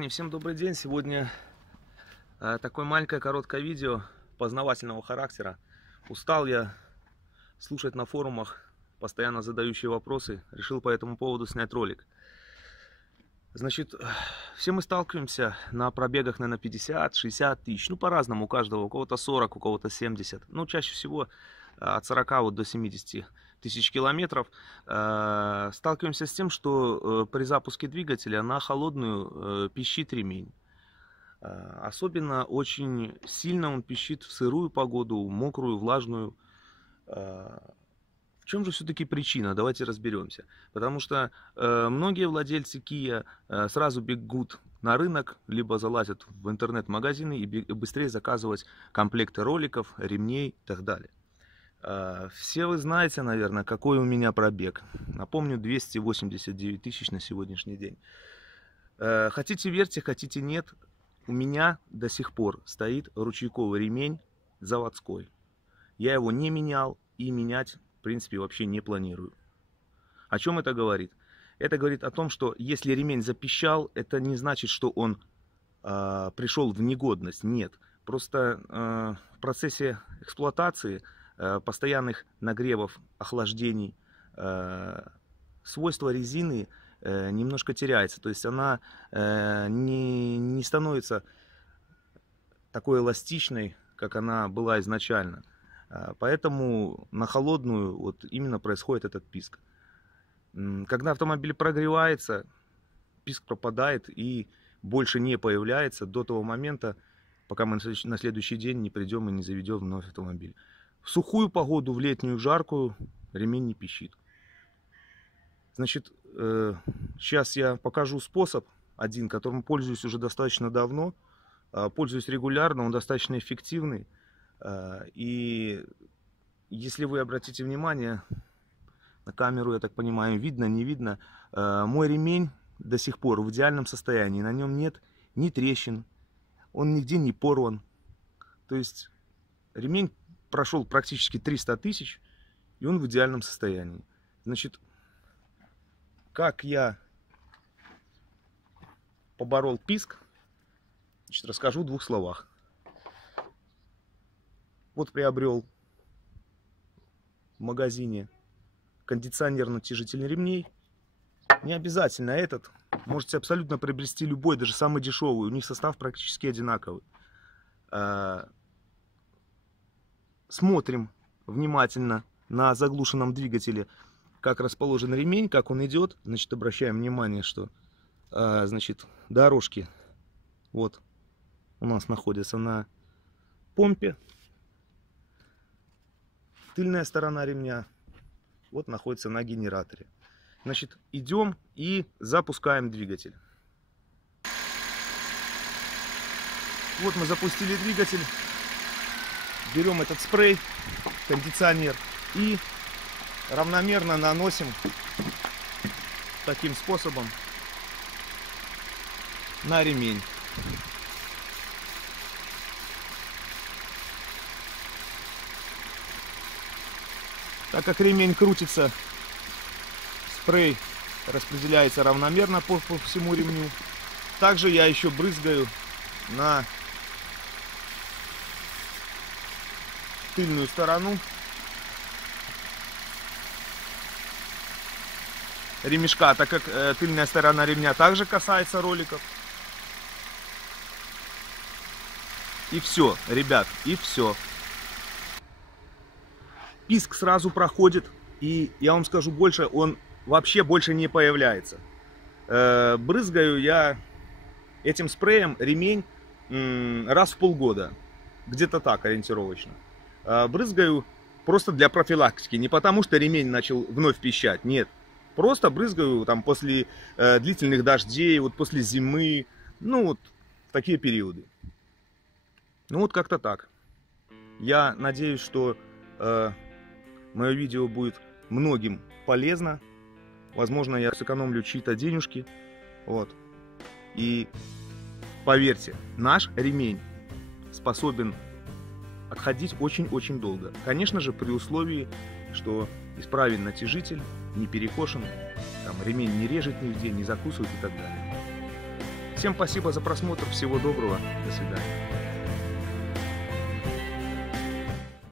Парни, всем добрый день. Сегодня такое маленькое короткое видео познавательного характера. Устал я слушать на форумах постоянно задающие вопросы. Решил по этому поводу снять ролик. Значит, все мы сталкиваемся на пробегах, наверное, 50-60 тысяч. Ну, по-разному у каждого. У кого-то 40, у кого-то 70. Ну, чаще всего от 40 вот до 70 тысяч километров. Сталкиваемся с тем, что при запуске двигателя на холодную пищит ремень. Особенно очень сильно он пищит в сырую погоду, мокрую, влажную. В чем же все-таки причина? Давайте разберемся. Потому что многие владельцы Kia сразу бегут на рынок, либо залазят в интернет-магазины и быстрее заказывать комплекты роликов, ремней и так далее. Все вы знаете, наверное, какой у меня пробег. Напомню, 289 тысяч на сегодняшний день. Хотите верьте, хотите нет, у меня до сих пор стоит ручейковый ремень заводской. Я его не менял и менять, в принципе, вообще не планирую. О чем это говорит? Это говорит о том, что если ремень запищал, это не значит, что он пришел в негодность. Нет. Просто в процессе эксплуатации, постоянных нагревов, охлаждений, свойства резины немножко теряется. То есть она не становится такой эластичной, как она была изначально. Поэтому на холодную вот именно происходит этот писк. Когда автомобиль прогревается, писк пропадает и больше не появляется до того момента, пока мы на следующий день не придем и не заведем вновь автомобиль. В сухую погоду, в летнюю, жаркую, ремень не пищит. Значит, сейчас я покажу способ один, которым пользуюсь уже достаточно давно. Пользуюсь регулярно, он достаточно эффективный. И если вы обратите внимание, на камеру, я так понимаю, видно, не видно, мой ремень до сих пор в идеальном состоянии. На нем нет ни трещин, он нигде не порван. То есть ремень прошел практически 300 тысяч, и он в идеальном состоянии. Значит, как я поборол писк, значит, расскажу в двух словах. Вот приобрел в магазине кондиционерно-натяжитель ремней. Не обязательно этот. Можете абсолютно приобрести любой, даже самый дешевый. У них состав практически одинаковый. Смотрим внимательно на заглушенном двигателе, как расположен ремень, как он идет. Значит, обращаем внимание, что значит, дорожки вот у нас находятся на помпе. Тыльная сторона ремня вот находится на генераторе. Значит, идем и запускаем двигатель. Вот мы запустили двигатель. Берем этот спрей, кондиционер, и равномерно наносим таким способом на ремень. Так как ремень крутится, спрей распределяется равномерно по всему ремню. Также я еще брызгаю на тыльную сторону ремешка, так как тыльная сторона ремня также касается роликов. И все, ребят, и все. Писк сразу проходит, и я вам скажу больше, он вообще больше не появляется. Брызгаю я этим спреем ремень раз в полгода, где-то так ориентировочно. Брызгаю просто для профилактики, не потому что ремень начал вновь пищать, нет. Просто брызгаю там после длительных дождей, вот после зимы, ну вот в такие периоды. Ну вот как-то так. Я надеюсь, что мое видео будет многим полезно. Возможно, я сэкономлю чьи-то денежки. Вот. И поверьте, наш ремень способен отходить очень-очень долго. Конечно же, при условии, что исправен натяжитель, не перекошен, там, ремень не режет нигде, не закусывает и так далее. Всем спасибо за просмотр, всего доброго, до свидания.